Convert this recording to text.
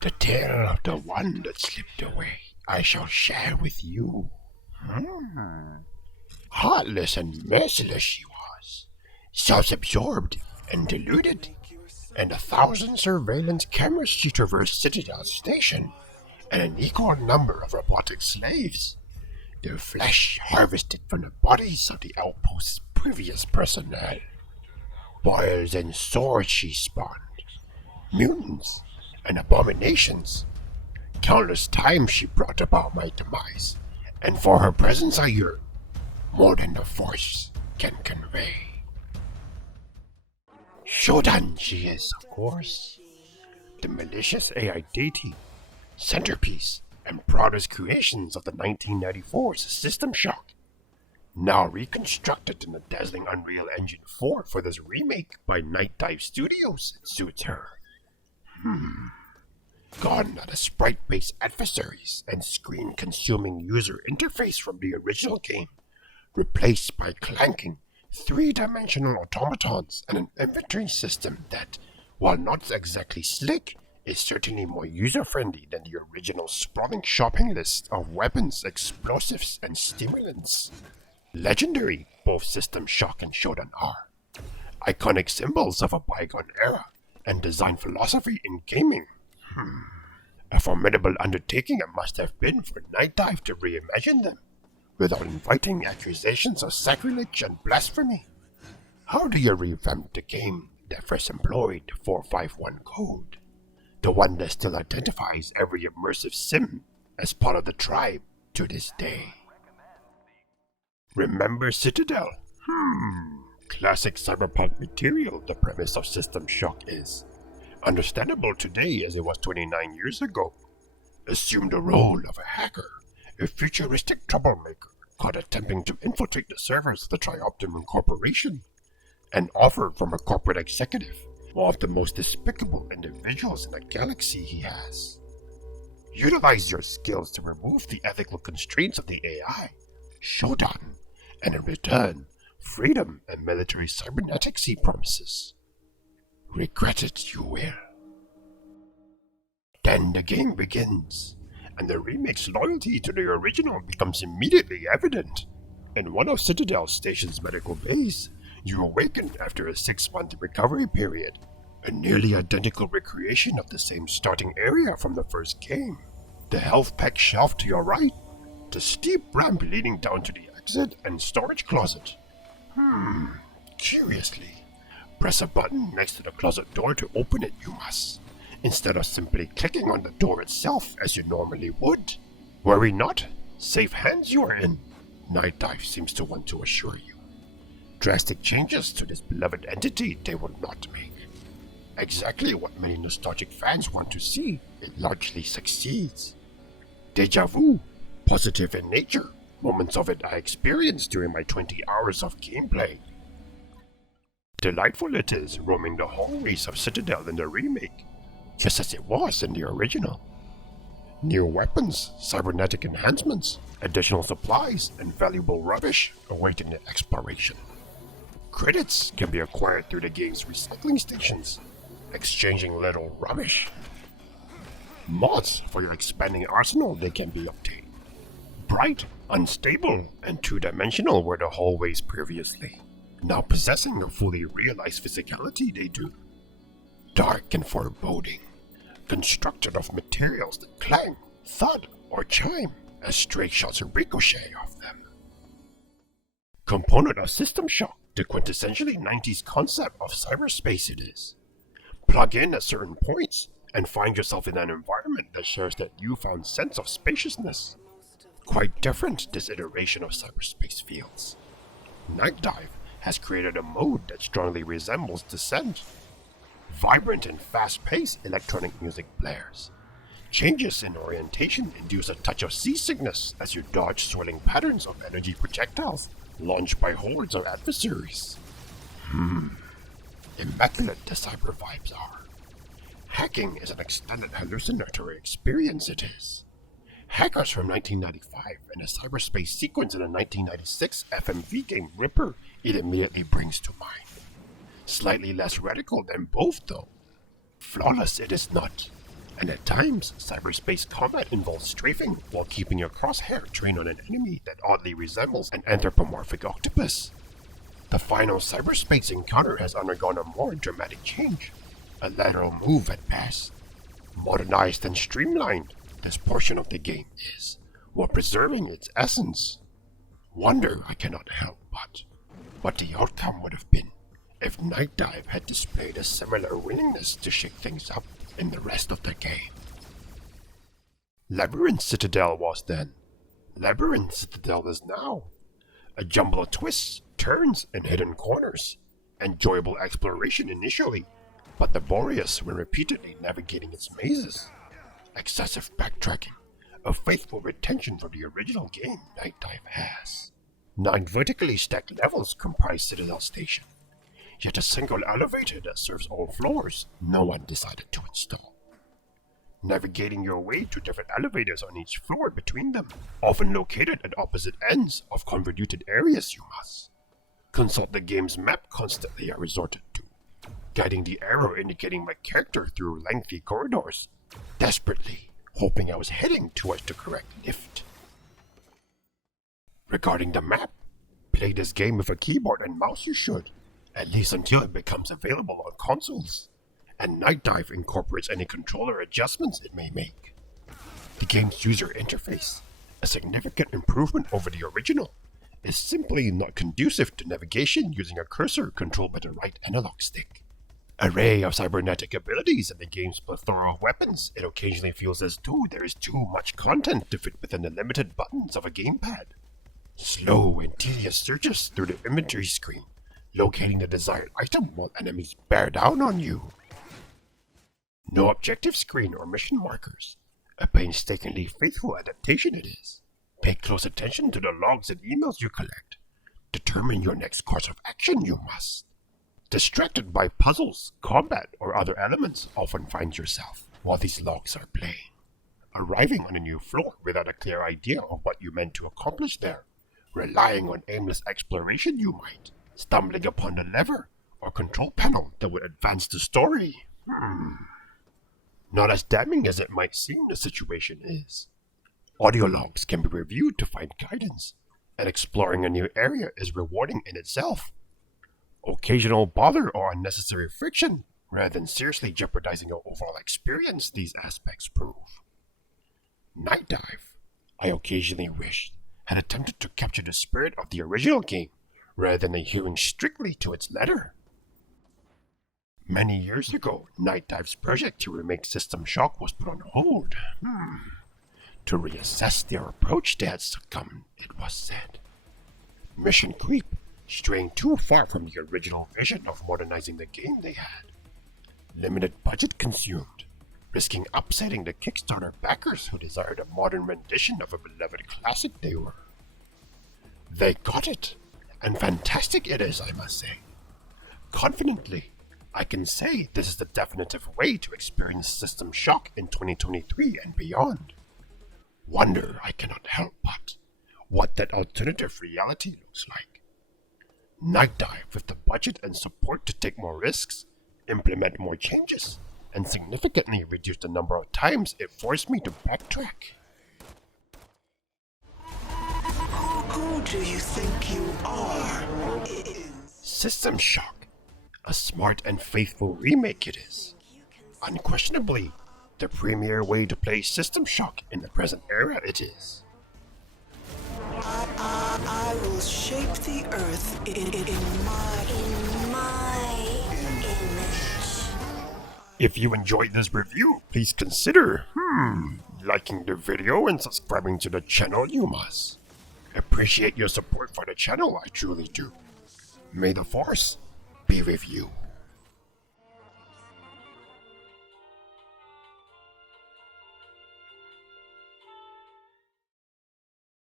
The tale of the one that slipped away I shall share with you. Heartless and merciless she was, self-absorbed and deluded, and 1,000 surveillance cameras she traversed Citadel Station, and an equal number of robotic slaves, their flesh harvested from the bodies of the outpost's previous personnel. Boils and swords she spawned, mutants and abominations. Countless times she brought about my demise, and for her presence I yearn, more than the Force can convey. Shodan she is, of course, the malicious AI deity, centerpiece, and proudest creations of the 1994 System Shock, now reconstructed in the dazzling Unreal Engine 4 for this remake by Night Dive Studios. It suits her. Gone are the sprite-based adversaries and screen-consuming user interface from the original game, replaced by clanking, three-dimensional automatons and an inventory system that, while not exactly slick, is certainly more user-friendly than the original sprawling shopping list of weapons, explosives, and stimulants. Legendary, both System Shock and Shodan are. Iconic symbols of a bygone era and design philosophy in gaming. A formidable undertaking it must have been for Night Dive to reimagine them, without inviting accusations of sacrilege and blasphemy. How do you revamp the game that first employed the 451 code? The one that still identifies every immersive sim as part of the tribe to this day. Remember Citadel? Classic cyberpunk material the premise of System Shock is. Understandable today as it was 29 years ago. Assume the role of a hacker, a futuristic troublemaker caught attempting to infiltrate the servers of the Trioptimum Corporation, and offered from a corporate executive, one of the most despicable individuals in the galaxy he has. Utilize your skills to remove the ethical constraints of the AI, Shodan, and in return, freedom and military cybernetics he promises. Regret it you will. Then the game begins, and the remake's loyalty to the original becomes immediately evident. In one of Citadel Station's medical bays, you awaken after a 6-month recovery period, a nearly identical recreation of the same starting area from the first game. The health pack shelf to your right, the steep ramp leading down to the exit and storage closet. Curiously, press a button next to the closet door to open it you must, instead of simply clicking on the door itself as you normally would. Worry not, safe hands you are in, Night Dive seems to want to assure you. Drastic changes to this beloved entity they will not make. Exactly what many nostalgic fans want to see, it largely succeeds. Deja vu, positive in nature, moments of it I experienced during my 20 hours of gameplay. Delightful it is roaming the hallways of Citadel in the remake, just as it was in the original. New weapons, cybernetic enhancements, additional supplies, and valuable rubbish awaiting the exploration. Credits can be acquired through the game's recycling stations, exchanging little rubbish. Mods for your expanding arsenal they can be obtained. Bright, unstable, and two-dimensional were the hallways previously, now possessing a fully realized physicality they do. Dark and foreboding, constructed of materials that clang, thud, or chime as stray shots ricochet off them. Component of System Shock, the quintessentially 90s concept of cyberspace it is. Plug in at certain points and find yourself in an environment that shares that newfound sense of spaciousness. Quite different this iteration of cyberspace feels. Night Dive has created a mode that strongly resembles Descent. Vibrant and fast-paced electronic music blares. Changes in orientation induce a touch of seasickness as you dodge swirling patterns of energy projectiles launched by hordes of adversaries. Immaculate the cyber vibes are. Hacking is an extended hallucinatory experience it is. Hackers from 1995 and a cyberspace sequence in the 1996 FMV game Ripper it immediately brings to mind. Slightly less radical than both though. Flawless it is not, and at times, cyberspace combat involves strafing while keeping your crosshair trained on an enemy that oddly resembles an anthropomorphic octopus. The final cyberspace encounter has undergone a more dramatic change, a lateral move at best. Modernized and streamlined, this portion of the game is, while preserving its essence. Wonder I cannot help but what the outcome would have been if Night Dive had displayed a similar willingness to shake things up in the rest of the game. Labyrinth Citadel was then. Labyrinth Citadel is now. A jumble of twists, turns, and hidden corners. Enjoyable exploration initially, but laborious when repeatedly navigating its mazes. Excessive backtracking, a faithful retention from the original game Night Dive has. 9 vertically stacked levels comprise Citadel Station, yet a single elevator that serves all floors no one decided to install. Navigating your way to different elevators on each floor between them, often located at opposite ends of convoluted areas you must. Consult the game's map constantly I resorted to, guiding the arrow indicating my character through lengthy corridors, desperately hoping I was heading towards the correct lift. Regarding the map, play this game with a keyboard and mouse you should, at least until it becomes available on consoles, and Night Dive incorporates any controller adjustments it may make. The game's user interface, a significant improvement over the original, is simply not conducive to navigation using a cursor controlled by the right analog stick. Array of cybernetic abilities and the game's plethora of weapons, it occasionally feels as though there is too much content to fit within the limited buttons of a gamepad. Slow and tedious searches through the inventory screen, locating the desired item while enemies bear down on you. No objective screen or mission markers. A painstakingly faithful adaptation it is. Pay close attention to the logs and emails you collect. Determine your next course of action you must. Distracted by puzzles, combat, or other elements often find yourself while these logs are playing. Arriving on a new floor without a clear idea of what you meant to accomplish there. Relying on aimless exploration you might. Stumbling upon the lever or control panel that would advance the story. Not as damning as it might seem the situation is. Audio logs can be reviewed to find guidance, and exploring a new area is rewarding in itself. Occasional bother or unnecessary friction, rather than seriously jeopardizing your overall experience, these aspects prove. Night Dive, I occasionally wished, had attempted to capture the spirit of the original game, rather than adhering strictly to its letter. Many years ago, Night Dive's project to remake System Shock was put on hold. To reassess their approach, they had succumbed, it was said. Mission creep, straying too far from the original vision of modernizing the game they had. Limited budget consumed, risking upsetting the Kickstarter backers who desired a modern rendition of a beloved classic they were. They got it, and fantastic it is, I must say. Confidently, I can say this is the definitive way to experience System Shock in 2023 and beyond. Wonder I cannot help but what that alternative reality looks like. Night Dive with the budget and support to take more risks, implement more changes, and significantly reduce the number of times it forced me to backtrack. Who do you think you are? System Shock, a smart and faithful remake it is. Unquestionably, the premier way to play System Shock in the present era it is. I will shape the earth in my image. If you enjoyed this review, please consider, liking the video and subscribing to the channel you must. Appreciate your support for the channel, I truly do. May the Force be with you.